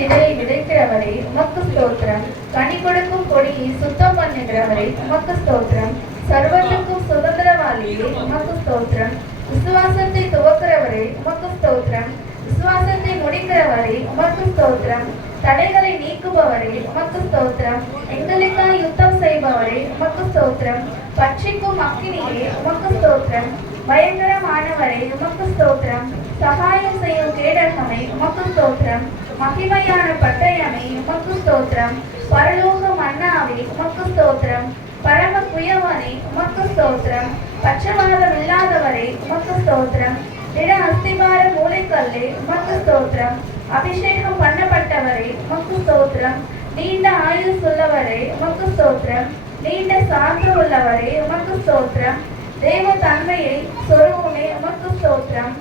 விதையை விதைக்கிறவரே உமக்கு ஸ்தோத்திரம். கனி கொடுக்கும் கொடியை சுத்தம் பண்ணுகிறவரே உமக்கு ஸ்தோத்திரம். சர்வத்துக்கும் சுதந்திரவாளியே உமக்கு ஸ்தோத்திரம். விசுவாசத்தை துவக்கிறவரே உமக்கு ஸ்தோத்திரம். விசுவாசத்தை முடிக்கிறவரே உமக்கு ஸ்தோத்திரம். தடைகளை நீக்குபவரே உமக்கு ஸ்தோத்திரம். எங்களுக்காய் யுத்தம் செய்பவரே உமக்கு ஸ்தோத்திரம். பட்சிக்கும் அக்கினியே உமக்கு ஸ்தோத்திரம். பயங்கரமானவரே உமக்கு ஸ்தோத்திரம். சகாயம் செய்யும் கேடகமே உமக்கு ஸ்தோத்திரம். மகிமையான பட்டயமே உமக்கு ஸ்தோத்திரம். பரலோக மன்னாவே உமக்கு ஸ்தோத்திரம். பரம குயவனே உமக்கு ஸ்தோத்திரம். பட்சவாதம் இல்லாதவரே உமக்கு ஸ்தோத்திரம். திட அஸ்திபார மூளைக்கல்லே உமக்கு ஸ்தோத்திரம். அபிஷேகம் பண்ணப்பட்டவரே உமக்கு ஸ்தோத்திரம். நீண்ட ஆயுள் உள்ளவரே உமக்கு ஸ்தோத்திரம். நீண்ட சான்று உள்ளவரே உமக்கு ஸ்தோத்திரம். தேவ தன்மையை சொருவுமே உமக்கு ஸ்தோத்திரம்.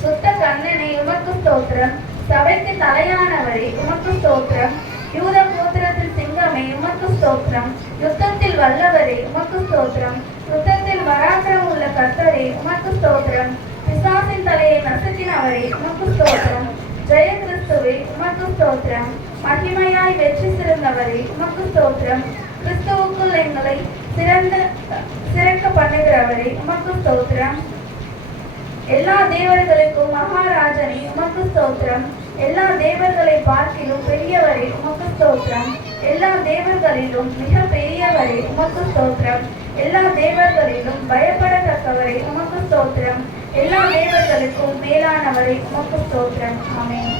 சுத்த கண்ணனே உமக்கு ஸ்தோத்திரம். சபைக்கு தலையானவரே உமக்கு ஸ்தோத்திரம். யூத கோத்திரத்தில் சிங்கமே உமக்கு ஸ்தோத்திரம். யுத்தத்தில் வல்லவரே உமக்கு ஸ்தோத்திரம். யுத்தத்தில் பராக்கிரம் உள்ள கர்த்தரே உமக்கு ஸ்தோத்திரம். பிசாசின் தலையை நசுக்கினவரே உமக்கு ஸ்தோத்திரம். ஜெய கிறிஸ்துவே உமக்கு ஸ்தோத்திரம். மகிமையாய் வெற்றி சிறந்தவரே உமக்கு ஸ்தோத்திரம். கிறிஸ்துவுக்குள் எங்களை சிறக்க பண்ணுகிறவரே உமக்கு ஸ்தோத்திரம். எல்லா தேவர்களுக்கும் மகாராஜனே உமக்கு ஸ்தோத்திரம். எல்லா தேவர்களை பார்க்கிலும் பெரியவரே உமக்கு ஸ்தோத்திரம். எல்லா தேவர்களிலும் மிக பெரியவரே உமக்கு ஸ்தோத்திரம். எல்லா தேவர்களிலும் பயப்படத்தக்கவரே உமக்கு ஸ்தோத்திரம். எல்லா தேவர்களுக்கும் மேலானவரே உமக்கு ஸ்தோத்திரம். ஆமென்.